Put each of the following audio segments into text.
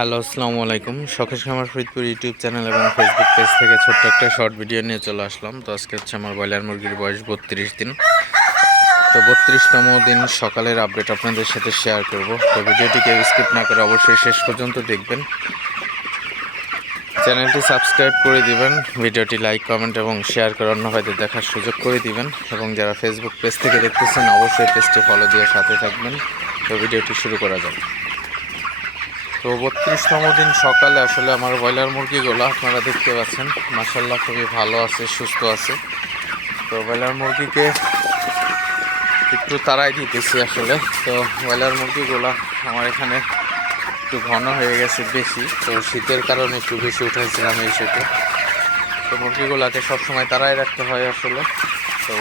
Hello, আসসালামু আলাইকুম। শখের খামার ফরিদপুর ইউটিউব চ্যানেল এবং ফেসবুক পেজ থেকে ছোট্ট একটা শর্ট ভিডিও নিয়ে চলে আসলাম। তো আজকে হচ্ছে আমার ব্রয়লার মুরগির বয়স বত্রিশ দিন। তো বত্রিশতম দিন সকালের আপডেট আপনাদের সাথে শেয়ার করব। তো ভিডিওটিকে স্কিপ না করে অবশ্যই শেষ পর্যন্ত দেখবেন। চ্যানেলটি সাবস্ক্রাইব করে দিবেন, ভিডিওটি লাইক কমেন্ট এবং শেয়ার করে অন্য ভাইদের দেখার সুযোগ করে দিবেন এবং যারা ফেসবুক পেজ থেকে দেখতেছেন, অবশ্যই পেজটি ফলো দিয়ে সাথে থাকবেন। তো ভিডিওটি শুরু করা যাক। তো বত্রিশতম দিন সকালে আসলে আমার ব্রয়লার মুরগিগুলো আপনারা দেখতে পাচ্ছেন। মাসাল্লাহ খুবই ভালো আছে, সুস্থ আছে। তো ব্রয়লার মুরগিকে একটু তাড়াই দিতেছি আসলে। তো ব্রয়লার মুরগিগুলো আমার এখানে একটু ঘন হয়ে গেছে বেশি। তো শীতের কারণে একটু বেশি উঠাইছিলাম এই শীতে। তো মুরগিগুলোকে সবসময় তাড়াই রাখতে হয় আসলে। তো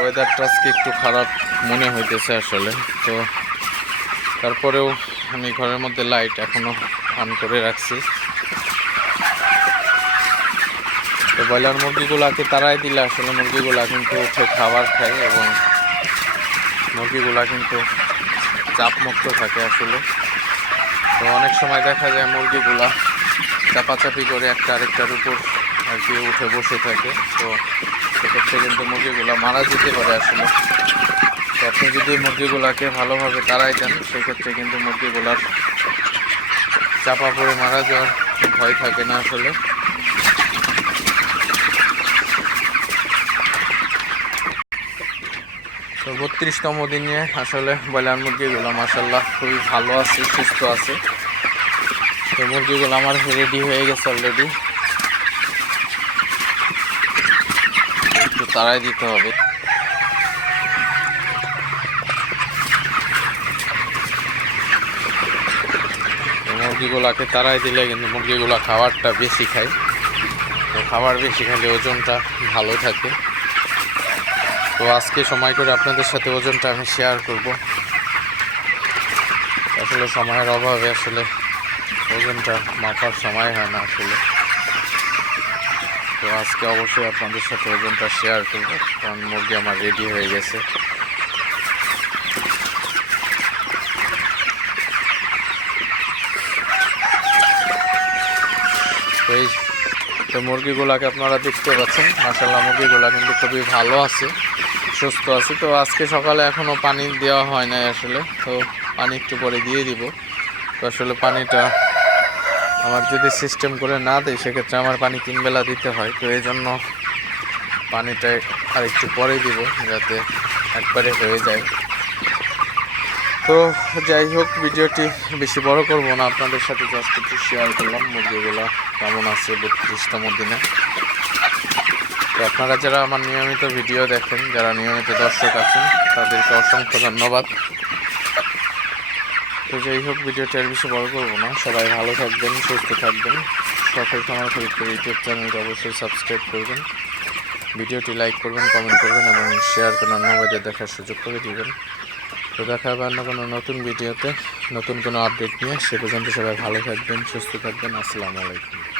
ওয়েদারটা আজকে একটু খারাপ মনে হইতেছে আসলে। তো তারপরেও আমি ঘরের মধ্যে লাইট এখনও অন করে রাখছি। তো ব্রয়লার মুরগিগুলাকে তারাই দিলে আসলে মুরগিগুলা কিন্তু উঠে খাবার খায় এবং মুরগিগুলা কিন্তু চাপমুক্ত থাকে আসলে। তো অনেক সময় দেখা যায় মুরগিগুলা চাপাচাপি করে একটা আরেকটার উপর আর কি উঠে বসে থাকে। তো সেক্ষেত্রে কিন্তু মুরগিগুলো মারা যেতে পারে আসলে। তো আপনি যদি মুরগিগুলাকে ভালোভাবে তাড়াই দেন, সেক্ষেত্রে কিন্তু মুরগিগুলার চাপা পড়ে মারা যাওয়ার ভয় থাকে না আসলে। তো বত্রিশতম দিনে আসলে ব্রয়লার মুরগিগুলো মাসাল্লাহ খুবই ভালো আছে, সুস্থ আছে। তো মুরগিগুলো আমার রেডি হয়ে গেছে অলরেডি একটু তাড়াই দিতে হবে তো মুরগিগুলাকে তাড়াই দিলে কিন্তু মুরগিগুলা খাবারটা বেশি খায়। তো খাবার বেশি খেলে ওজনটা ভালো থাকে। তো আজকে সময় করে আপনাদের সাথে ওজনটা আমি শেয়ার করব। আসলে সময়ের অভাবে আসলে ওজনটা মাপার সময় হয় না আসলে। তো আজকে অবশ্যই আপনাদের সাথে ওজনটা শেয়ার করব, কারণ মুরগি আমার রেডি হয়ে গেছে তো এই তো মুরগিগুলাকে আপনারা দেখতে পাচ্ছেন। মাসাল্লাহ মুরগিগুলা কিন্তু খুবই ভালো আছে, সুস্থ আছে। তো আজকে সকালে এখনও পানি দেওয়া হয় নাই আসলে, তো পানি একটু পরে দিয়ে দিব। তো আসলে পানিটা আমার যদি সিস্টেম করে না দেয় সেক্ষেত্রে আমার পানি তিন বেলা দিতে হয়। তো এই জন্য পানিটা আর একটু পরে দিব, যাতে একবারে হয়ে যায়। তো যাই হোক, ভিডিওটি বেশি বড় করব না। আপনাদের সাথে জাস্ট একটু শেয়ার করলাম। মুরগিগুলো কেমন আছে বত্রিশতম দিনে? তো আপনারা যারা আমার নিয়মিত ভিডিও দেখেন, যারা নিয়মিত দর্শক আছেন, তাদেরকে অসংখ্য ধন্যবাদ। তো যাই হোক, ভিডিওটি আর বেশি বড় করব না। সবাই ভালো থাকবেন, সুস্থ থাকবেন। সকল আমার ফরিদপুর ইউটিউব চ্যানেলকে অবশ্যই সাবস্ক্রাইব করবেন। ভিডিওটি লাইক করবেন কমেন্ট করবেন এবং শেয়ার করে অন্য ভাইদের দেখার সুযোগ করে দিবেন। তো দেখা হবে অন্য কোনো নতুন ভিডিওতে। নতুন কোনো আপডেট নিয়ে। সে পর্যন্ত সবাই ভালো থাকবেন, সুস্থ থাকবেন। আসসালামু আলাইকুম।